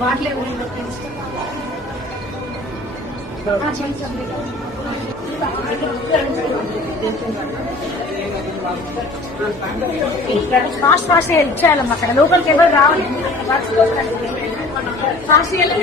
వాటిలే fast fast help చేయాలమ్మ అక్కడ లోపలికి ఎవరు రావాలి ఫాస్ట్ హెల్ప్